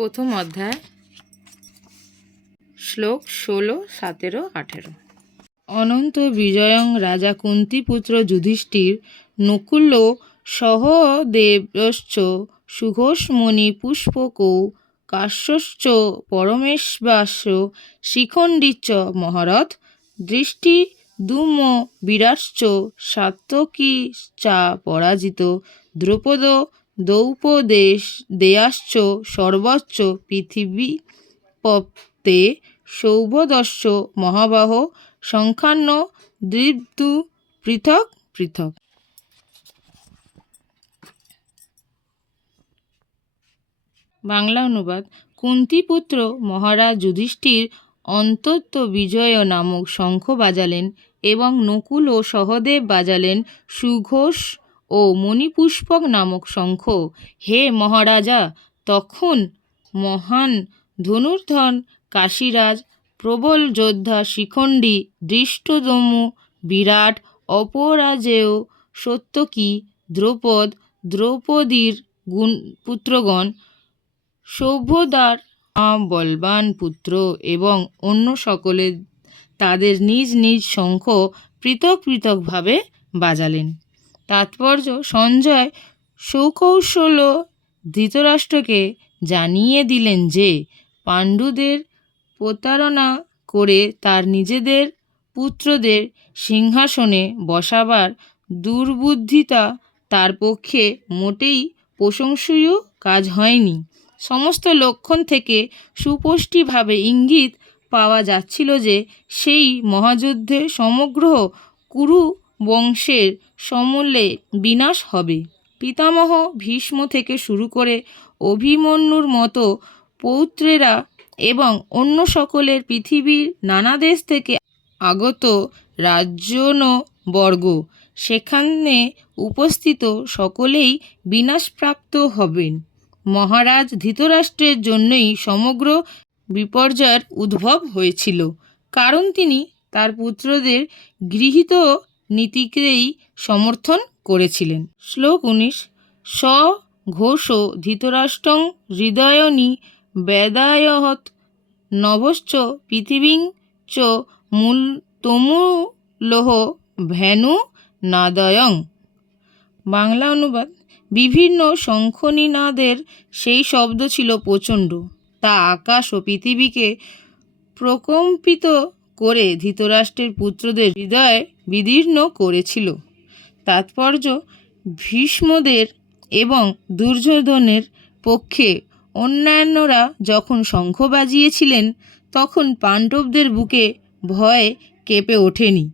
প্রথম অধ্যায় শ্লোক 16, 17, 18। অনন্ত বিজয়ং রাজা কুন্তিপুত্র যুধিষ্ঠির নকুল সহদেবশ্চ সুঘোষমণি পুষ্পকৌ কাশ্যশ্চ পরমেশ্বশ্চ শিখণ্ডিশ্চ মহারথ দৃষ্টি দুম বিরাটশ্চ সাত্যকী চা পরাজিত দ্রৌপদ দেয়াশ্চ সর্বচ্চ পৃথিবীপতে সৌভদশ্চ মহাবাহ সংখ্যান্ন দৃপ্তু পৃথক পৃথক। বাংলা অনুবাদ। কুন্তিপুত্র মহারাজ যুধিষ্ঠির অন্তত বিজয় নামক শঙ্খ বাজালেন এবং নকুল ও সহদেব বাজালেন সুঘোষ ও মণিপুষ্পক নামক শঙ্খ। হে মহারাজা, তখন মহান ধনুর্ধর কাশীরাজ, প্রবল যোদ্ধা শিখণ্ডী, ধৃষ্টদ্যুম্ন, বিরাট, অপরাজেয় সাত্যকী, দ্রৌপদীর পুত্রগণ, সৌভদ্রার বলবান পুত্র এবং অন্য সকলে তাদের নিজ নিজ শঙ্খ পৃথক পৃথকভাবে বাজালেন। তাৎপর্য: সঞ্জয় সৌকৌশল ধৃতরাষ্ট্রকে জানিয়ে দিলেন যে পাণ্ডুদের প্রতারণা করে তার নিজেদের পুত্রদের সিংহাসনে বসাবার দুর্বুদ্ধিতা তার পক্ষে মোটেই প্রশংসনীয় কাজ হয়নি। সমস্ত লক্ষণ থেকে সুস্পষ্টভাবে ইঙ্গিত পাওয়া যাচ্ছিল যে সেই মহাযুদ্ধে সমগ্র কুরু বংশের সমূলে বিনাশ হবে। পিতামহ ভীষ্ম থেকে শুরু করে অভিমন্যুর মতো পৌত্রেরা এবং অন্য সকলের পৃথিবীর নানা দেশ থেকে আগত রাজনবর্গ সেখানে উপস্থিত সকলেই বিনাশপ্রাপ্ত হবেন। মহারাজ ধৃতরাষ্ট্রের জন্যই সমগ্র বিপর্যয়ের উদ্ভব হয়েছিল, কারণ তিনি তার পুত্রদের গৃহীত নীতিকেই সমর্থন করেছিলেন। শ্লোক 19। স ঘোষ ধৃতরাষ্ট্রং হৃদয়নি বেদায়হত নভশ্চ পৃথিবীং চ তমুলোহ ভেনু নাদয়ং। বাংলা অনুবাদ। বিভিন্ন শঙ্খনিনাদের সেই শব্দ ছিল প্রচণ্ড, তা আকাশ ও পৃথিবীকে প্রকম্পিত করে ধৃতরাষ্ট্রের পুত্রদের হৃদয় বিদীর্ণ করেছিল। তাৎপর্য: ভীষ্মদের এবং দুর্যোধনের পক্ষে অন্যান্যরা যখন শঙ্খ বাজিয়েছিলেন তখন পাণ্ডবদের বুকে ভয়ে কেঁপে ওঠেনি।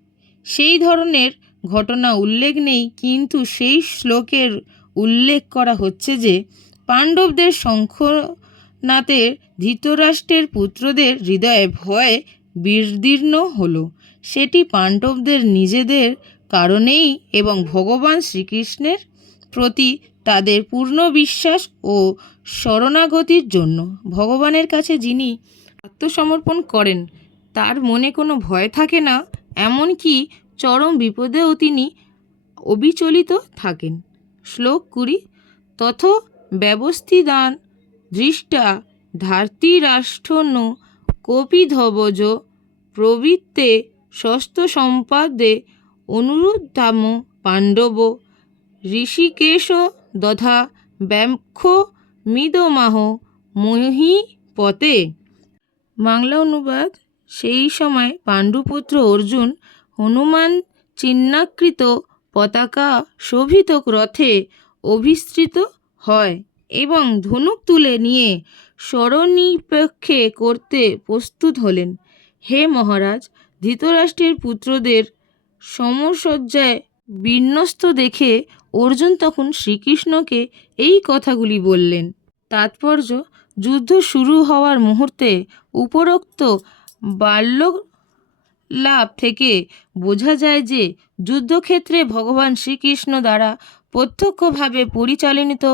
সেই ধরনের ঘটনা উল্লেখ নেই, কিন্তু সেই শ্লোকের উল্লেখ করা হচ্ছে যে পাণ্ডবদের শঙ্খনাদে ধৃতরাষ্ট্রের পুত্রদের হৃদয়ে ভয় বিদীর্ণ হলো। সেটি পাণ্ডবদের নিজেদের কারণেই এবং ভগবান শ্রীকৃষ্ণের প্রতি তাদের পূর্ণ বিশ্বাস ও শরণাগতির জন্য। ভগবানের কাছে যিনি আত্মসমর্পণ করেন তার মনে কোনো ভয় থাকে না, এমনকি চরম বিপদেও তিনি অবিচলিত থাকেন। শ্লোক 20। তথ ব্যবস্থিতান দৃষ্টা ধার্তরাষ্ট্রো কপিধ্বজ প্রবৃত্তে ষষ্ঠ সম্পাদে অনুরুদ্ধাম পাণ্ডব ঋষিকেশ দধা ব্যাখ্য মিদমাহ মহীপতে। বাংলা অনুবাদ। সেই সময় পাণ্ডুপুত্র অর্জুন হনুমান চিহ্নাকৃত পতাকা শোভিত রথে অধিষ্ঠিত হয় এবং ধনুক তুলে নিয়ে শরণাপেক্ষা করতে প্রস্তুত হলেন। হে মহারাজ, ধৃতরাষ্ট্রের পুত্রদের সমরসজ্জায় বিন্যস্ত দেখে অর্জুন তখন শ্রীকৃষ্ণকে এই কথাগুলি বললেন। তাৎপর্য: যুদ্ধ শুরু হওয়ার মুহূর্তে উপরোক্ত বার্তালাপ থেকে বোঝা যায় যে যুদ্ধক্ষেত্রে ভগবান শ্রীকৃষ্ণ দ্বারা প্রত্যক্ষভাবে পরিচালিত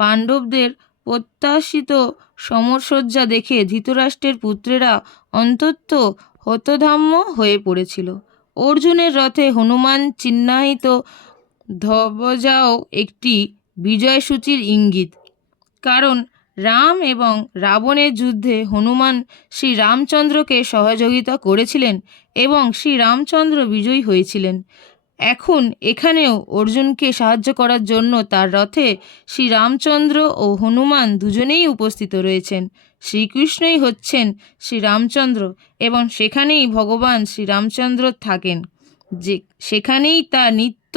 পাণ্ডবদের প্রত্যাশিত সমরসজ্জা দেখে ধৃতরাষ্ট্রের পুত্রেরা অত্যন্ত হতধাম্য হয়ে পড়েছিল। অর্জুনের রথে হনুমান চিহ্নিত ধ্বজাও একটি বিজয়সূচীর ইঙ্গিত, কারণ রাম এবং রাবণের যুদ্ধে হনুমান শ্রীরামচন্দ্রকে সহযোগিতা করেছিলেন এবং শ্রীরামচন্দ্র বিজয়ী হয়েছিলেন। এখন এখানেও অর্জুনকে সাহায্য করার জন্য তার রথে শ্রীরামচন্দ্র ও হনুমান দুজনেই উপস্থিত রয়েছেন। শ্রীকৃষ্ণই হচ্ছেন শ্রীরামচন্দ্র এবং সেখানেই ভগবান শ্রীরামচন্দ্র থাকেন, যে সেখানেই তার নিত্য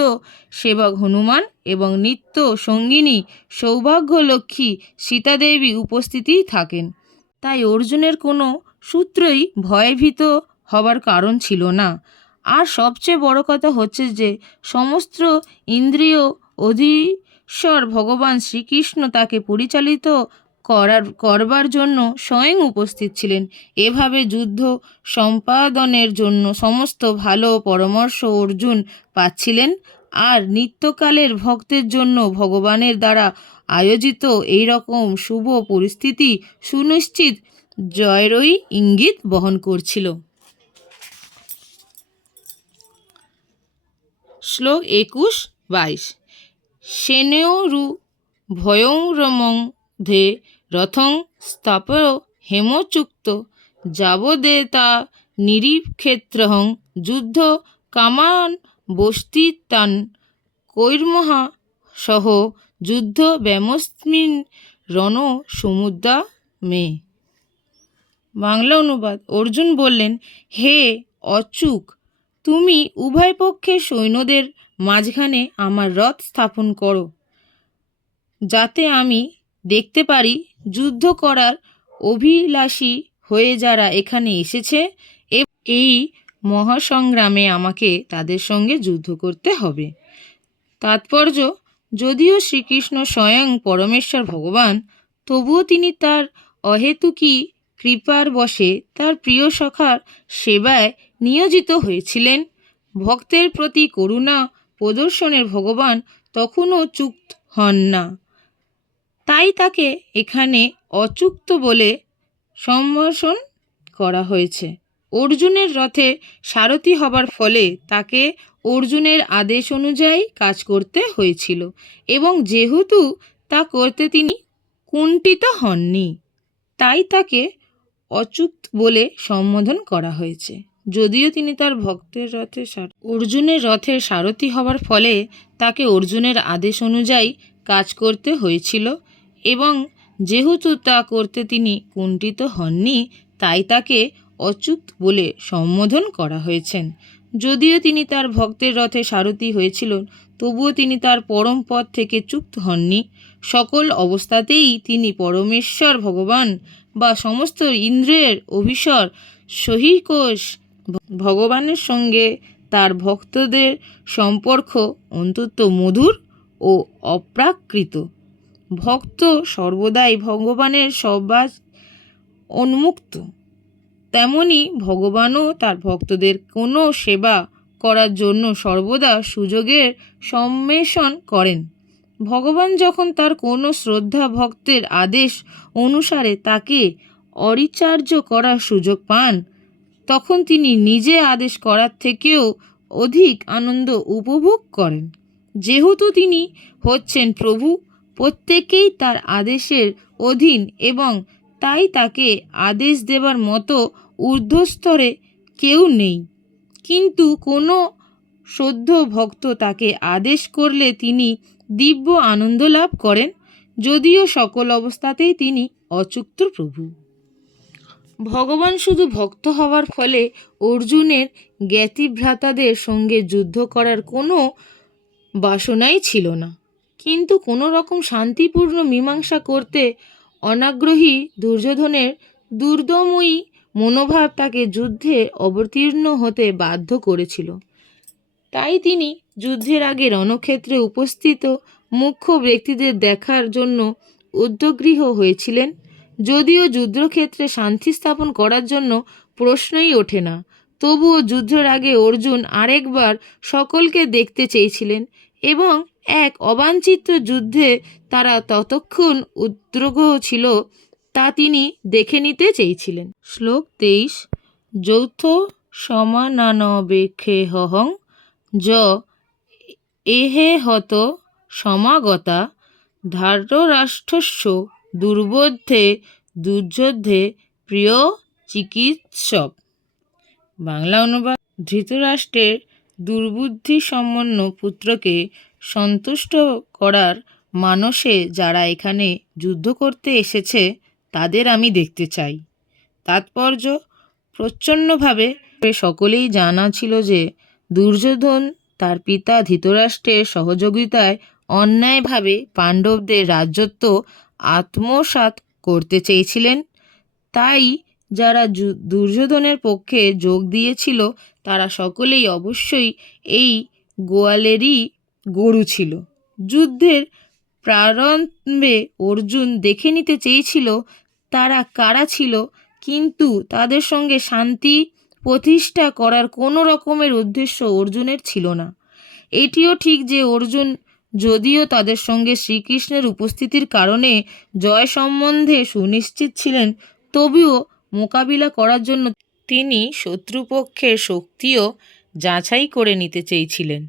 সেবক হনুমান এবং নিত্য সঙ্গিনী সৌভাগ্যলক্ষ্মী সীতাদেবী উপস্থিতিই থাকেন। তাই অর্জুনের কোনো সূত্রই ভয়ভীত হবার কারণ ছিল না। আর সবচেয়ে বড় কথা হচ্ছে যে সমস্ত ইন্দ্রিয় অধীশ্বর ভগবান শ্রীকৃষ্ণ তাকে পরিচালিত করবার জন্য স্বয়ং উপস্থিত ছিলেন। এভাবে যুদ্ধ সম্পাদনের জন্য সমস্ত ভালো পরামর্শ অর্জুন পাচ্ছিলেন। আর নিত্যকালের ভক্তের জন্য ভগবানের দ্বারা আয়োজিত এই রকম শুভ পরিস্থিতি সুনিশ্চিত জয়েরই ইঙ্গিত বহন করছিল। শ্লোক 21-22। সেনয়োরু ভয়ংরমধ্যে রথং স্থাপয় হেমচুক্ত যাবদেতা নিরীক্ষেত্রহং যুদ্ধ কামান বস্তিতান কৈর্মহা সহ যুদ্ধ ব্যামস্মিন রণ সমুদ্রা মে। বাংলা অনুবাদ। অর্জুন বললেন, হে অচ্যুক, তুমি উভয় পক্ষের সৈন্যদের মাঝখানে আমার রথ স্থাপন করো, যাতে আমি দেখতে পারি যুদ্ধ করার অভিলাষী হয়ে যারা এখানে এসেছে এই মহাসংগ্রামে আমাকে তাদের সঙ্গে যুদ্ধ করতে হবে। তাৎপর্য, যদিও শ্রীকৃষ্ণ স্বয়ং পরমেশ্বর ভগবান, তবুও তিনি তার অহেতুকী কৃপার বশে তার প্রিয় সখার সেবায় নিয়োজিত হয়েছিলেন। ভক্তের প্রতি করুণা প্রদর্শনের ভগবান তখনও চুক্ত হন না, তাই তাকে এখানে অচুক্ত বলে সম্ভাষণ করা হয়েছে। অর্জুনের রথে সারথি হবার ফলে তাকে অর্জুনের আদেশ অনুযায়ী কাজ করতে হয়েছিল এবং যেহেতু তা করতে তিনি কুণ্ঠিত হননি, তাই তাকে অচ্যুত বলে সম্বোধন করা হয়েছে। যদিও তিনি তার ভক্তের অর্জুনের রথের সারথি হবার ফলে তাকে অর্জুনের আদেশ অনুযায়ী কাজ করতে হয়েছিল এবং যেহেতু তা করতে তিনি কুণ্ঠিত হননি, তাই তাকে অচ্যুত বলে সম্বোধন করা হয়েছেন। যদিও তিনি তার ভক্তের রথে সারথি হয়েছিলেন, তবুও তিনি তার পরম পদ থেকে চ্যুত হননি। সকল অবস্থাতেই তিনি পরমেশ্বর ভগবান বা সমস্ত ইন্দ্রিয়ের অভিসর সহিকোষ ভগবানের সঙ্গে তার ভক্তদের সম্পর্ক অত্যন্ত মধুর ও অপ্রাকৃত। ভক্ত সর্বদাই ভগবানের সবাস উন্মুক্ত, তেমনি ভগবানও তার ভক্তদের কোনো সেবা করার জন্য সর্বদা সুযোগের সম্মেষণ করেন। ভগবান যখন তার কোনো শ্রদ্ধা ভক্তের আদেশ অনুসারে তাকে অরিচার্য করার সুযোগ পান, তখন তিনি নিজে আদেশ করার থেকেও অধিক আনন্দ উপভোগ করেন। যেহেতু তিনি হচ্ছেন প্রভু, প্রত্যেকেই তার আদেশের অধীন এবং তাই তাকে আদেশ দেবার মতো ঊর্ধ্বস্তরে কেউ নেই। কিন্তু কোনো শ্রদ্ধ ভক্ত তাকে আদেশ করলে তিনি দিব্য আনন্দ লাভ করেন, যদিও সকল অবস্থাতেই তিনি অচ্যুত প্রভু। ভগবান শুধু ভক্ত হওয়ার ফলে অর্জুনের জ্ঞাতিভ্রাতাদের সঙ্গে যুদ্ধ করার কোনো বাসনাই ছিল না, কিন্তু কোনো রকম শান্তিপূর্ণ মীমাংসা করতে অনাগ্রহী দুর্যোধনের দুর্দময়ী মনোভাব তাকে যুদ্ধে অবতীর্ণ হতে বাধ্য করেছিল। তাই তিনি যুদ্ধের আগে রণক্ষেত্রে উপস্থিত মুখ্য ব্যক্তিদের দেখার জন্য উদ্গ্রীব হয়েছিলেন। যদিও যুদ্ধক্ষেত্রে শান্তি স্থাপন করার জন্য প্রশ্নই ওঠে না, তবুও যুদ্ধের আগে অর্জুন আরেকবার সকলকে দেখতে চেয়েছিলেন এবং এক অবাঞ্ছিত যুদ্ধে তারা ততক্ষণ উদ্গ্রীব ছিল তা তিনি দেখে নিতে চেয়েছিলেন। শ্লোক 23। যৌথ সমানানবেক্ষেহং য এহে হত সমাগতা ধার্তরাষ্ট্রস্য দুর্বোধ্যে দুর্যোধে প্রিয় চিকিৎসক। বাংলা অনুবাদ: ধৃতরাষ্ট্রের দুর্বুদ্ধিসম্পন্ন পুত্রকে সন্তুষ্ট করার মানসে যারা এখানে যুদ্ধ করতে এসেছে তাদের আমি দেখতে চাই। তাৎপর্য: প্রচ্ছন্নভাবে সকলেই জানা ছিল যে দুর্যোধন তার পিতা ধৃতরাষ্ট্রের সহযোগিতায় অন্যায়ভাবে পাণ্ডবদের রাজত্ব আত্মসাৎ করতে চেয়েছিলেন। তাই যারা দুর্যোধনের পক্ষে যোগ দিয়েছিল তারা সকলেই অবশ্যই এই গোয়ালেরই গরু ছিল। যুদ্ধের প্রারম্ভে অর্জুন দেখে নিতে চেয়েছিল তারা কারা ছিল, কিন্তু তাদের সঙ্গে শান্তি প্রতিষ্ঠা করার কোনো রকমের উদ্দেশ্য অর্জুনের ছিল না। এটিও ঠিক যে অর্জুন যদিও তাদের সঙ্গে শ্রীকৃষ্ণের উপস্থিতির কারণে জয় সম্বন্ধে সুনিশ্চিত ছিলেন, তবুও মোকাবিলা করার জন্য তিনি শত্রুপক্ষের শক্তিও যাচাই করে নিতে চেয়েছিলেন।